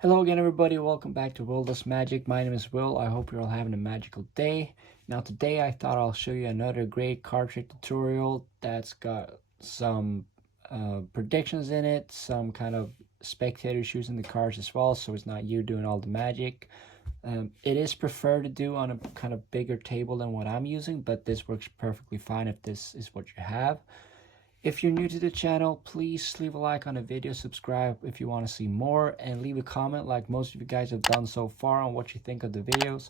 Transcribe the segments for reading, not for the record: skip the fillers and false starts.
Hello again, everybody. Welcome back to WillDoesMagic. My name is Will. I hope you're all having a magical day. Now today I thought I'll show you another great card trick tutorial that's got some predictions in it, some kind of spectators using the cards as well, so it's not you doing all the magic. It is preferred to do on a kind of bigger table than what I'm using, but this works perfectly fine if this is what you have. If you're new to the channel, please leave a like on the video, subscribe if you want to see more, and leave a comment like most of you guys have done so far on what you think of the videos.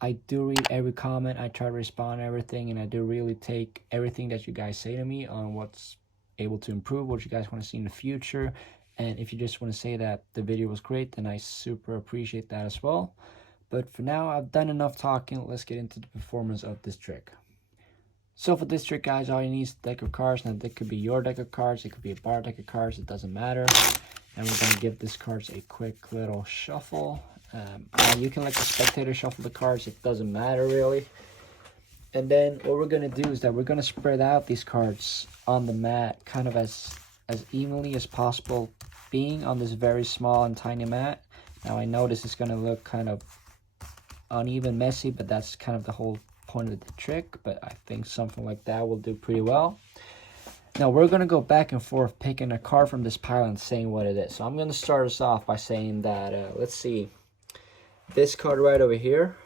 I do read every comment, I try to respond to everything, and I do really take everything that you guys say to me on what's able to improve, what you guys want to see in the future. And if you just want to say that the video was great, then I super appreciate that as well. But for now, I've done enough talking. Let's get into the performance of this trick. So for this trick, guys, all you need is a deck of cards. Now, that could be your deck of cards. It could be a bar deck of cards. It doesn't matter. And we're going to give this cards a quick little shuffle. Now you can let the spectator shuffle the cards. It doesn't matter, really. And then what we're going to do is that we're going to spread out these cards on the mat kind of as evenly as possible, being on this very small and tiny mat. Now, I know this is going to look kind of uneven, messy, but that's kind of the whole point of the trick, but I think something like that will do pretty well. Now we're going to go back and forth picking a card from this pile and saying what it is. So I'm going to start us off by saying that let's see, this card right over here,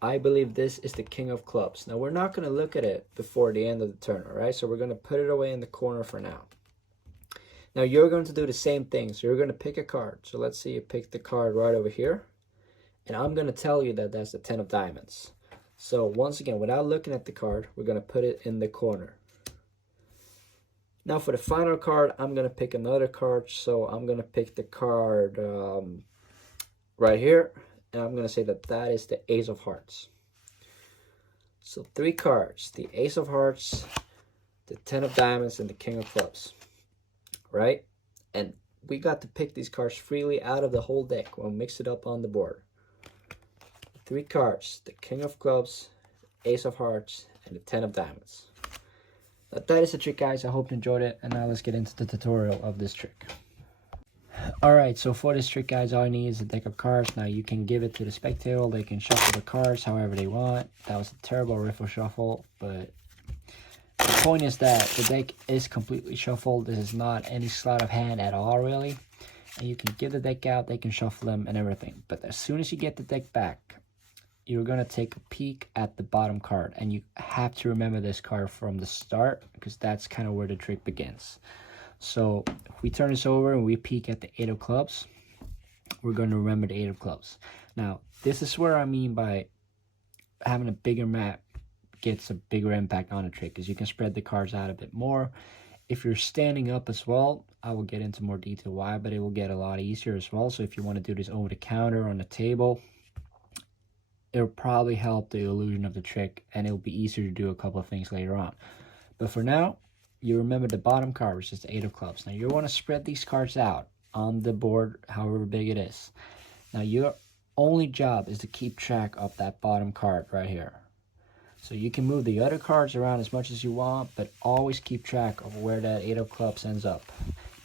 I believe this is the King of Clubs. Now we're not going to look at it before the end of the turn, all right? So we're going to put it away in the corner for now. Now you're going to do the same thing. So you're going to pick a card. So let's see, you pick the card right over here, and I'm going to tell you that that's the 10 of diamonds. So once again, without looking at the card, we're going to put it in the corner. Now for the final card, I'm going to pick another card. So I'm going to pick the card right here. And I'm going to say that that is the Ace of Hearts. So 3 cards, the Ace of Hearts, the 10 of Diamonds, and the King of Clubs. Right? And we got to pick these cards freely out of the whole deck. We'll mix it up on the board. 3 cards, the King of Clubs, Ace of Hearts, and the 10 of Diamonds. Now, that is the trick, guys. I hope you enjoyed it. And now let's get into the tutorial of this trick. Alright, so for this trick, guys, all you need is a deck of cards. Now you can give it to the spectator. They can shuffle the cards however they want. That was a terrible riffle shuffle, but the point is that the deck is completely shuffled. This is not any sleight of hand at all, really. And you can give the deck out, they can shuffle them and everything. But as soon as you get the deck back, you're going to take a peek at the bottom card, and you have to remember this card from the start because that's kind of where the trick begins. So if we turn this over and we peek at the 8 of clubs, we're going to remember the 8 of clubs. Now, this is where I mean by having a bigger map gets a bigger impact on the trick, because you can spread the cards out a bit more. If you're standing up as well, I will get into more detail why, but it will get a lot easier as well. So if you want to do this over the counter on the table, it'll probably help the illusion of the trick, and it'll be easier to do a couple of things later on. But for now, you remember the bottom card, which is the 8 of clubs. Now you want to spread these cards out on the board, however big it is. Now your only job is to keep track of that bottom card right here. So you can move the other cards around as much as you want, but always keep track of where that 8 of clubs ends up.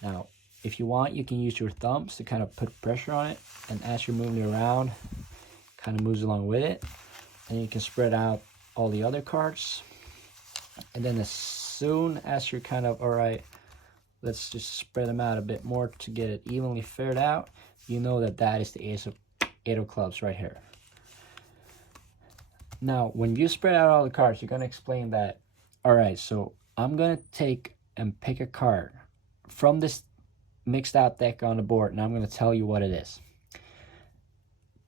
Now, if you want, you can use your thumbs to kind of put pressure on it, and as you're moving it around, kind of moves along with it, and you can spread out all the other cards. And then as soon as you're kind of, all right, let's just spread them out a bit more to get it evenly fared out, you know that that is the 8 of clubs right here. Now when you spread out all the cards, you're going to explain that, all right, so I'm going to take and pick a card from this mixed out deck on the board, and I'm going to tell you what it is.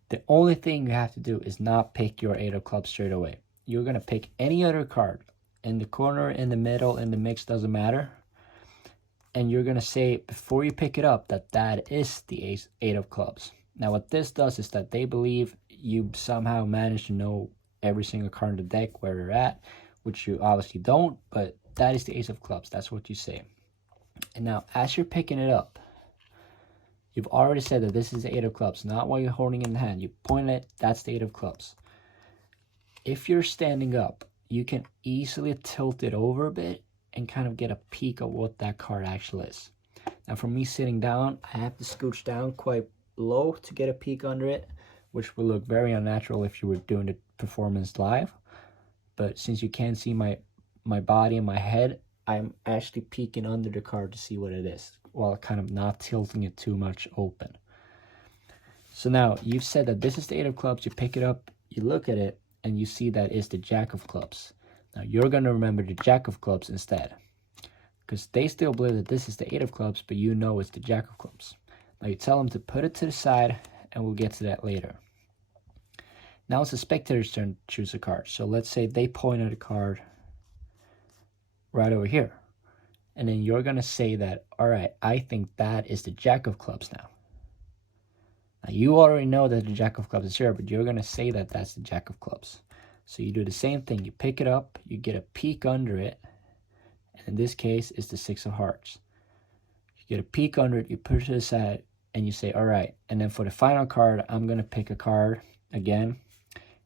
The only thing you have to do is not pick your 8 of clubs straight away. You're going to pick any other card in the corner, in the middle, in the mix, doesn't matter. And you're going to say, before you pick it up, that that is the 8 of clubs. Now what this does is that they believe you somehow managed to know every single card in the deck, where they're at, which you obviously don't, but that is the Ace of clubs. That's what you say. And now as you're picking it up, you've already said that this is the 8 of clubs, not while you're holding it in the hand. You point it, that's the 8 of clubs. If you're standing up, you can easily tilt it over a bit and kind of get a peek of what that card actually is. Now for me sitting down, I have to scooch down quite low to get a peek under it, which will look very unnatural if you were doing the performance live. But since you can't see my body and my head, I'm actually peeking under the card to see what it is, while kind of not tilting it too much open. So now you've said that this is the 8 of clubs. You pick it up, you look at it, and you see that it's the Jack of clubs. Now you're going to remember the Jack of clubs instead, because they still believe that this is the 8 of clubs, but you know it's the Jack of clubs. Now you tell them to put it to the side, and we'll get to that later. Now it's the spectator's turn to choose a card. So let's say they point at a card right over here. And then you're going to say that, all right, I think that is the Jack of clubs now. Now you already know that the Jack of clubs is here, but you're going to say that that's the Jack of clubs. So you do the same thing. You pick it up, you get a peek under it. And in this case, it's the 6 of hearts. You get a peek under it, you put it to the side, and you say, all right. And then for the final card, I'm going to pick a card again.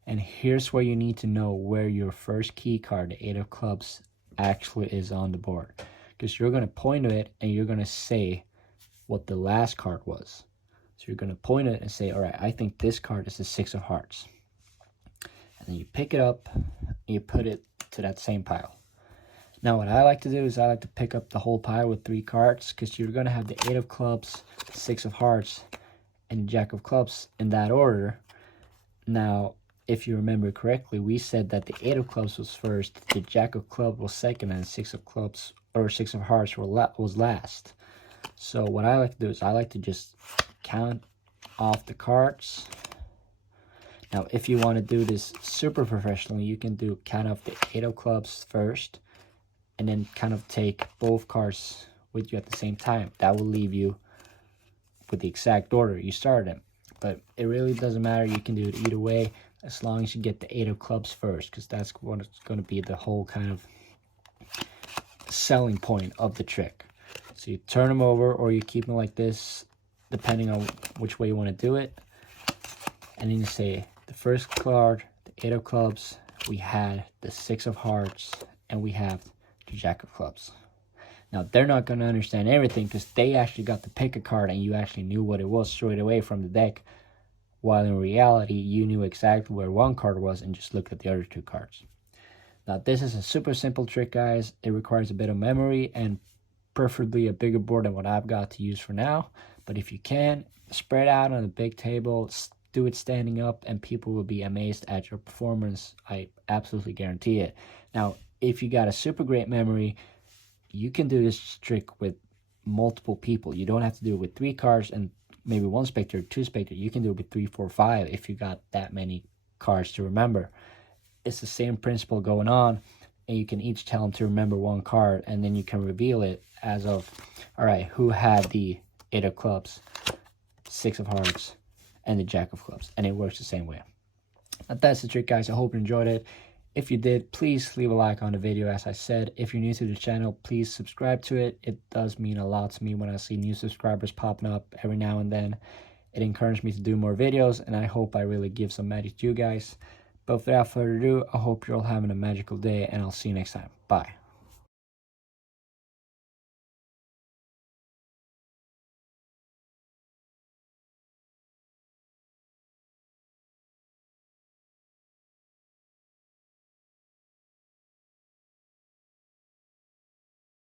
And here's where you need to know where your first key card, the 8 of clubs, actually is on the board. Because you're going to point to it and you're going to say what the last card was. So you're going to point it and say, all right, I think this card is the 6 of hearts. And then you pick it up and you put it to that same pile. Now what I like to do is I like to pick up the whole pile with 3 cards, because you're going to have the 8 of clubs, the 6 of hearts, and the Jack of clubs in that order. Now, if you remember correctly, we said that the 8 of clubs was first, the Jack of clubs was second, and 6 of clubs or 6 of hearts was last. So what I like to do is I like to just count off the cards. Now, if you want to do this super professionally, you can count off the 8 of clubs first, and then kind of take both cards with you at the same time. That will leave you with the exact order you started in. But it really doesn't matter. You can do it either way, as long as you get the 8 of clubs first, because that's what it's going to be the whole kind of selling point of the trick. So you turn them over, or you keep them like this, depending on which way you want to do it. And then you say the first card, the 8 of clubs, we had the 6 of hearts, and we have the Jack of clubs. Now they're not going to understand everything, because they actually got to pick a card and you actually knew what it was straight away from the deck, while in reality you knew exactly where one card was and just looked at the other 2 cards. Now this is a super simple trick, guys. It requires a bit of memory and preferably a bigger board than what I've got to use for now. But if you can, spread out on a big table, do it standing up, and people will be amazed at your performance. I absolutely guarantee it. Now, if you got a super great memory, you can do this trick with multiple people. You don't have to do it with 3 cards and maybe 1 spectator, 2 spectator. You can do it with 3, 4, 5 if you got that many cards to remember. It's the same principle going on, and you can each tell them to remember 1 card, and then you can reveal it as of, all right, who had the 8 of clubs, 6 of hearts, and the Jack of clubs, and it works the same way. Now, that's the trick, guys. I hope you enjoyed it. If you did, please leave a like on the video. As I said, if you're new to the channel, please subscribe to it. It does mean a lot to me when I see new subscribers popping up every now and then. It encourages me to do more videos, and I hope I really give some magic to you guys. But without further ado, I hope you're all having a magical day, and I'll see you next time. Bye.